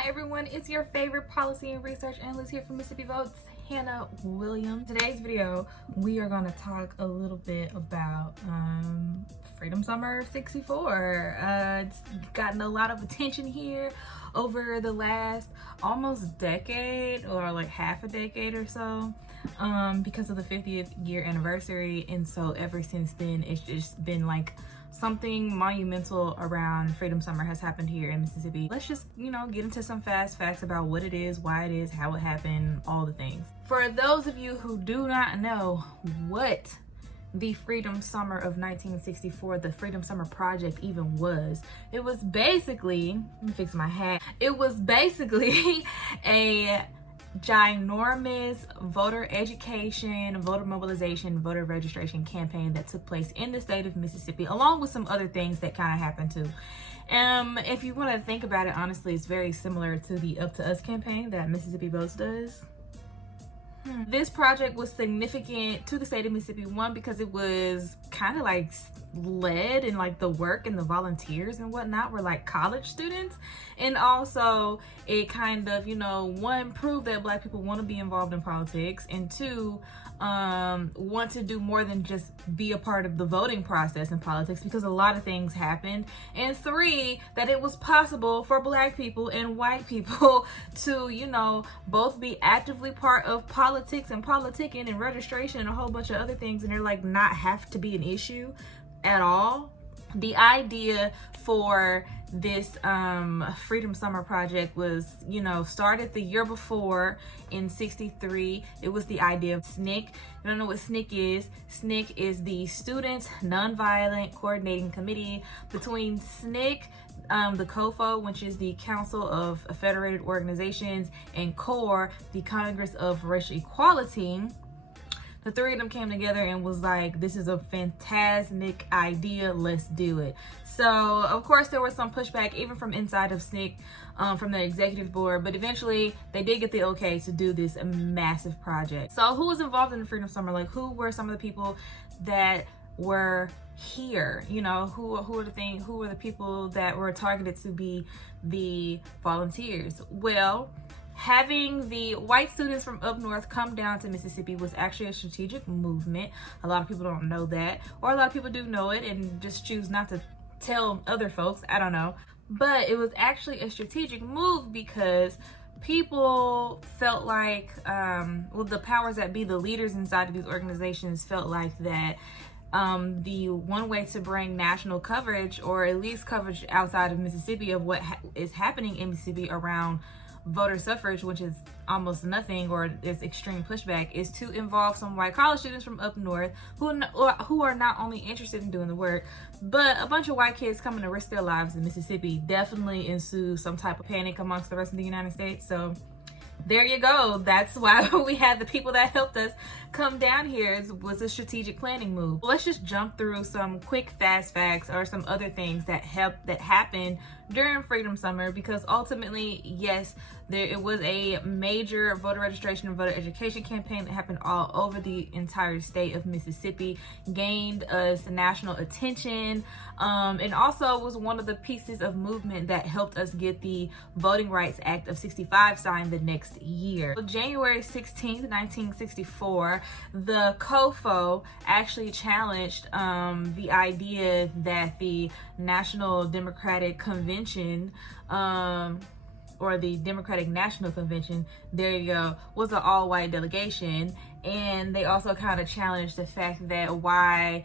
Hi everyone, it's your favorite policy and research analyst here from Mississippi Votes, Hannah Williams. Today's video, we are going to talk a little bit about Freedom Summer '64. It's gotten a lot of attention here over the last almost decade, or like half a decade or so, because of the 50th year anniversary. And so ever since then, it's just been like something monumental around Freedom Summer has happened here in Mississippi. Let's just, get into some fast facts about what it is, why it is, how it happened, all the things. For those of you who do not know what the Freedom Summer of 1964, the Freedom Summer Project even was, it was basically, let me fix my hat, it was basically a ginormous voter education, voter mobilization, voter registration campaign that took place in the state of Mississippi, along with some other things that kind of happened too. If you want to think about it, honestly, it's very similar to the Up to Us campaign that Mississippi Votes does. This project was significant to the state of Mississippi, one, because it was kind of like led, and like the work and the volunteers and whatnot were like college students, and also it kind of, one, proved that Black people want to be involved in politics, and two, want to do more than just be a part of the voting process in politics, because a lot of things happened, and three, that it was possible for Black people and white people to, both be actively part of politics and politicking and registration and a whole bunch of other things, and they're like not have to be an issue at all. The idea for this Freedom Summer Project was, started the year before in '63. It was the idea of SNCC. You don't know what SNCC is? SNCC is the Students Nonviolent Coordinating Committee between SNCC, the COFO, which is the Council of Federated Organizations, and CORE, the Congress of Racial Equality. The three of them came together and was like, this is a fantastic idea, let's do it. So, of course, there was some pushback even from inside of SNCC, from the executive board, but eventually they did get the okay to do this massive project. So who was involved in the Freedom Summer? Like, who were some of the people that were here? Who were the people that were targeted to be the volunteers? Well, having the white students from up north come down to Mississippi was actually a strategic movement. A lot of people don't know that, or a lot of people do know it and just choose not to tell other folks. I don't know. But it was actually a strategic move because people felt like, the powers that be, the leaders inside of these organizations, felt like that the one way to bring national coverage, or at least coverage outside of Mississippi, of what is happening in Mississippi around voter suffrage, which is almost nothing, or is extreme pushback, is to involve some white college students from up north who are not only interested in doing the work, but a bunch of white kids coming to risk their lives in Mississippi definitely ensues some type of panic amongst the rest of the United States. So there you go. That's why we had the people that helped us come down here. It was a strategic planning move. Let's just jump through some quick fast facts, or some other things that happened during Freedom Summer, because ultimately, yes, it was a major voter registration and voter education campaign that happened all over the entire state of Mississippi, gained us national attention, and also was one of the pieces of movement that helped us get the Voting Rights Act of '65 signed the next year. On January 16th, 1964, the COFO actually challenged the idea that the National Democratic Convention, or the Democratic National Convention, there you go, was an all-white delegation. And they also kind of challenged the fact that why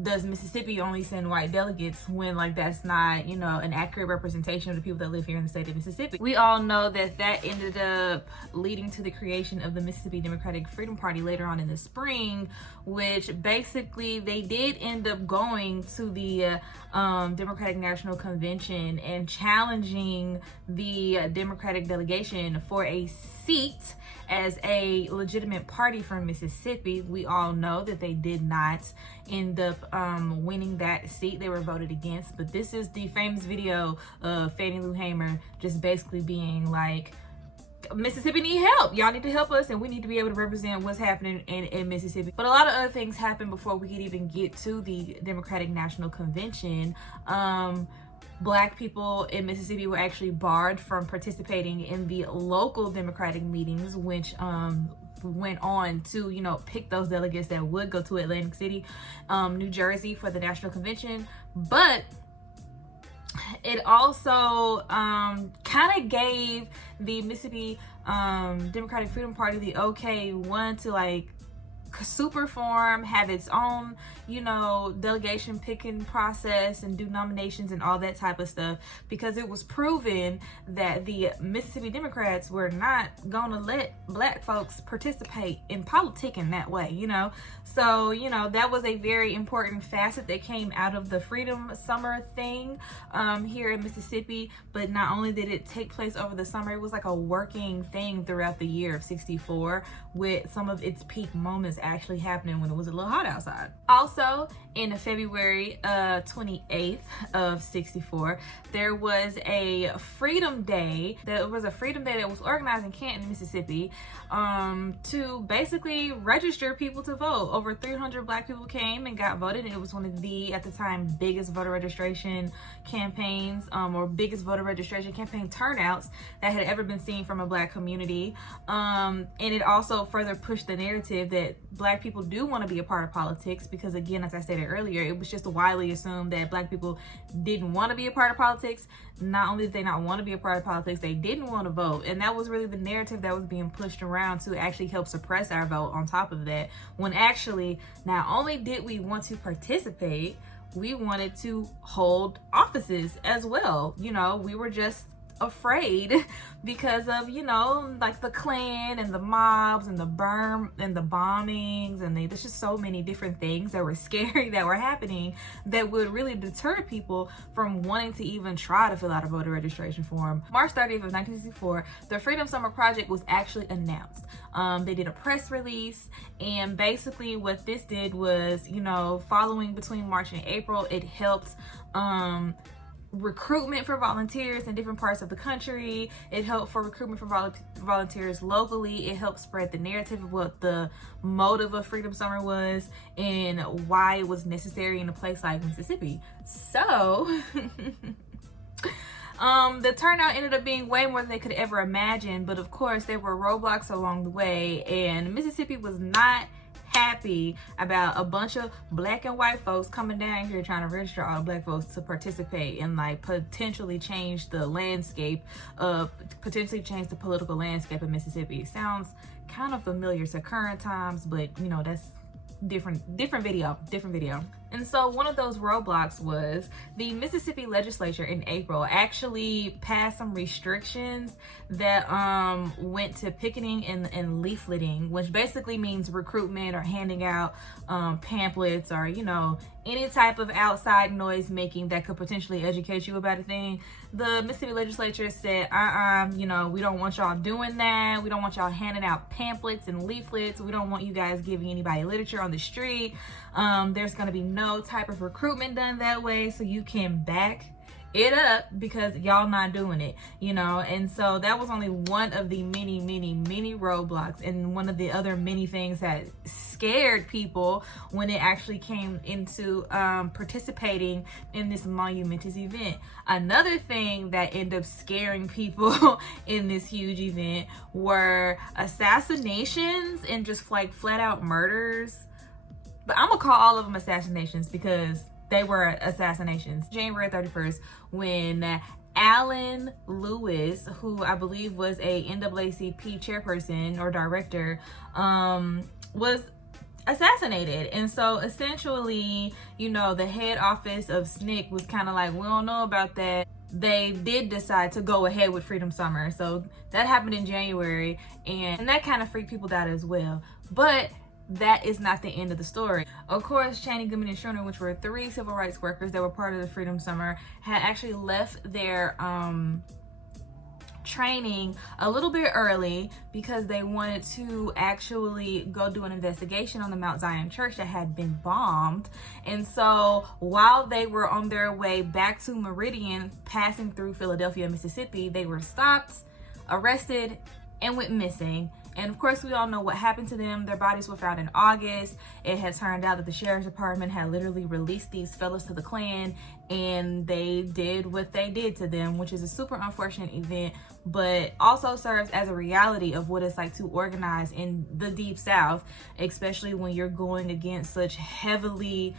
does Mississippi only send white delegates when, like, that's not, an accurate representation of the people that live here in the state of Mississippi. We all know that ended up leading to the creation of the Mississippi Democratic Freedom Party later on in the spring, which basically they did end up going to the Democratic National Convention and challenging the Democratic delegation for a seat as a legitimate party from Mississippi. We all know that they did not end up winning that seat. They were voted against. But this is the famous video of Fannie Lou Hamer just basically being like, Mississippi need help. Y'all need to help us, and we need to be able to represent what's happening in Mississippi. But a lot of other things happened before we could even get to the Democratic National Convention. Black people in Mississippi were actually barred from participating in the local Democratic meetings, which went on to, you know, pick those delegates that would go to Atlantic City, New Jersey for the National Convention. But it also kind of gave the Mississippi Democratic Freedom Party the okay one to like super form, have its own, you know, delegation picking process and do nominations and all that type of stuff, because it was proven that the Mississippi Democrats were not gonna let Black folks participate in politics in that way, you know. So, you know, that was a very important facet that came out of the Freedom Summer thing here in Mississippi. But not only did it take place over the summer, it was like a working thing throughout the year of '64, with some of its peak moments actually happening when it was a little hot outside. Also, in February 28th of '64, there was a Freedom Day. There was a Freedom Day that was organized in Canton, Mississippi, to basically register people to vote. Over 300 Black people came and got voted. It was one of the, at the time, biggest voter registration campaigns, or biggest voter registration campaign turnouts that had ever been seen from a Black community. And it also further pushed the narrative that Black people do want to be a part of politics, because again, as I stated earlier, it was just widely assumed that Black people didn't want to be a part of politics. Not only did they not want to be a part of politics, they didn't want to vote. And that was really the narrative that was being pushed around to actually help suppress our vote on top of that, when actually, not only did we want to participate, we wanted to hold offices as well. You know, we were just afraid because of, you know, like the Klan and the mobs and the bombings, and there's just so many different things that were scary that were happening that would really deter people from wanting to even try to fill out a voter registration form. March 30th of 1964, the Freedom Summer Project was actually announced. They did a press release, and basically what this did was, you know, following between March and April, it helped recruitment for volunteers in different parts of the country. It helped for recruitment for volunteers locally. It helped spread the narrative of what the motive of Freedom Summer was and why it was necessary in a place like Mississippi. So the turnout ended up being way more than they could ever imagine, but of course there were roadblocks along the way, and Mississippi was not happy about a bunch of Black and white folks coming down here trying to register all the Black folks to participate and like potentially change the landscape potentially change the political landscape of Mississippi. Sounds kind of familiar to current times, but you know, that's different video. And so one of those roadblocks was the Mississippi legislature in April actually passed some restrictions that went to picketing and leafleting, which basically means recruitment or handing out pamphlets or, you know, any type of outside noise making that could potentially educate you about a thing. The Mississippi legislature said, you know, we don't want y'all doing that. We don't want y'all handing out pamphlets and leaflets. We don't want you guys giving anybody literature on the street. There's going to be no type of recruitment done that way, so you can back it up because y'all not doing it, you know. And so that was only one of the many roadblocks, and one of the other many things that scared people when it actually came into participating in this monumentous event. Another thing that ended up scaring people in this huge event were assassinations and just like flat out murders. But I'm gonna call all of them assassinations because they were assassinations. January 31st, when Alan Lewis, who I believe was a NAACP chairperson or director, was assassinated. And so essentially, you know, the head office of SNCC was kind of like, we don't know about that. They did decide to go ahead with Freedom Summer. So that happened in January, and that kind of freaked people out as well. But that is not the end of the story. Of course, Channing, Goodman, and Schroeder, which were 3 civil rights workers that were part of the Freedom Summer, had actually left their training a little bit early because they wanted to actually go do an investigation on the Mount Zion church that had been bombed. And so while they were on their way back to Meridian, passing through Philadelphia, Mississippi, they were stopped, arrested, and went missing. And of course, we all know what happened to them. Their bodies were found in August. It had turned out that the sheriff's department had literally released these fellas to the Klan, and they did what they did to them, which is a super unfortunate event, but also serves as a reality of what it's like to organize in the Deep South, especially when you're going against such heavily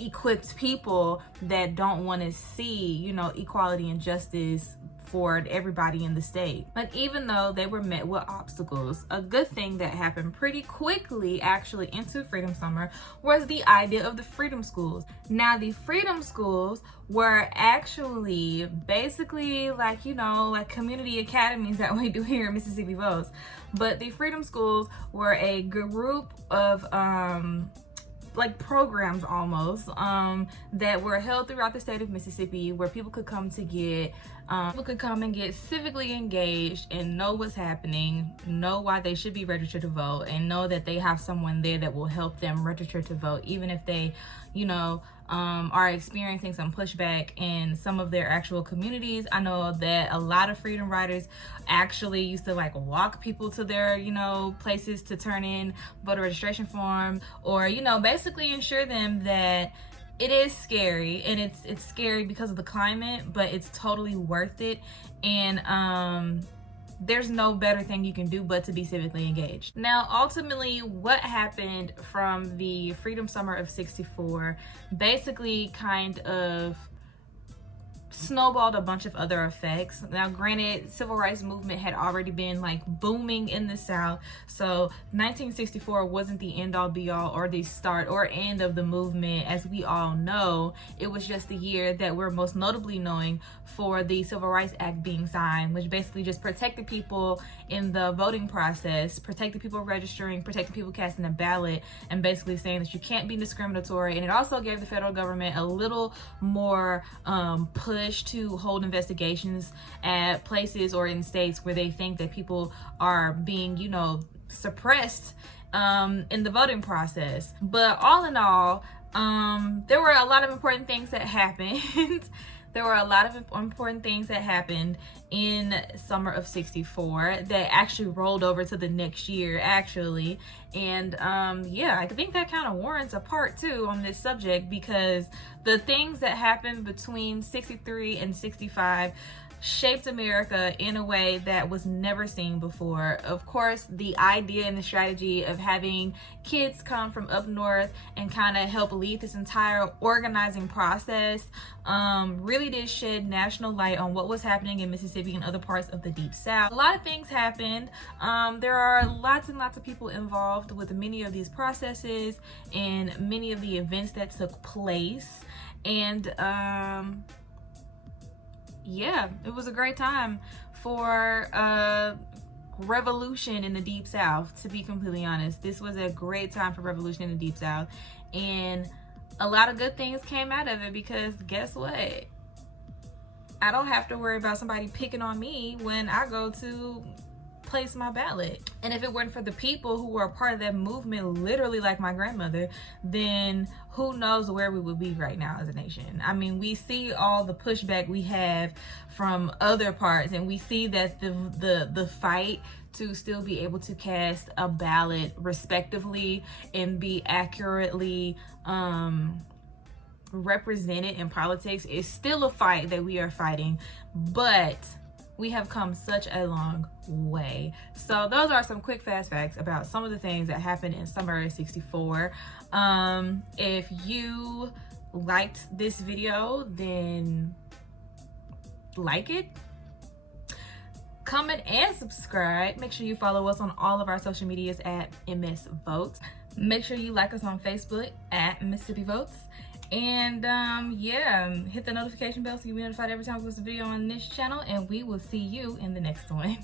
equipped people that don't want to see, you know, equality and justice for everybody in the state. But even though they were met with obstacles, a good thing that happened pretty quickly actually into Freedom Summer was the idea of the Freedom Schools. Now, the Freedom Schools were actually basically like, you know, like community academies that we do here in Mississippi Votes. But the Freedom Schools were a group of like programs almost that were held throughout the state of Mississippi, where people could come to get and get civically engaged and know what's happening, know why they should be registered to vote, and know that they have someone there that will help them register to vote, even if they, you know, are experiencing some pushback in some of their actual communities. I know that a lot of freedom riders actually used to like walk people to their, you know, places to turn in voter registration forms, or, you know, basically ensure them that it is scary, and it's scary because of the climate, but it's totally worth it. And there's no better thing you can do but to be civically engaged. Now, ultimately, what happened from the Freedom Summer of '64 basically kind of snowballed a bunch of other effects. Now, granted, civil rights movement had already been like booming in the South, so 1964 wasn't the end all be all or the start or end of the movement as we all know. It was just the year that we're most notably knowing for the Civil Rights Act being signed, which basically just protected people in the voting process, protected people registering, protected people casting a ballot, and basically saying that you can't be discriminatory. And it also gave the federal government a little more push to hold investigations at places or in states where they think that people are being, you know, suppressed in the voting process. But all in all, there were a lot of important things that happened. There were a lot of important things that happened in summer of '64 that actually rolled over to the next year, actually. And yeah, I think that kind of warrants a part 2 on this subject, because the things that happened between '63 and '65 shaped America in a way that was never seen before. Of course, the idea and the strategy of having kids come from up north and kind of help lead this entire organizing process really did shed national light on what was happening in Mississippi and other parts of the Deep South. A lot of things happened. There are lots and lots of people involved with many of these processes and many of the events that took place. And yeah, it was a great time for revolution in the Deep South, to be completely honest. This was a great time for revolution in the Deep South, and a lot of good things came out of it, because guess what? I don't have to worry about somebody picking on me when I go to place my ballot. And if it weren't for the people who were a part of that movement, literally like my grandmother, then who knows where we would be right now as a nation. I mean, we see all the pushback we have from other parts, and we see that the fight to still be able to cast a ballot respectively and be accurately represented in politics is still a fight that we are fighting, but we have come such a long way. So those are some quick fast facts about some of the things that happened in summer of '64. If you liked this video, then like it, comment, and subscribe. Make sure you follow us on all of our social medias at MS Votes. Make sure you like us on Facebook at Mississippi Votes. And yeah, hit the notification bell so you'll be notified every time we post a video on this channel, and we will see you in the next one.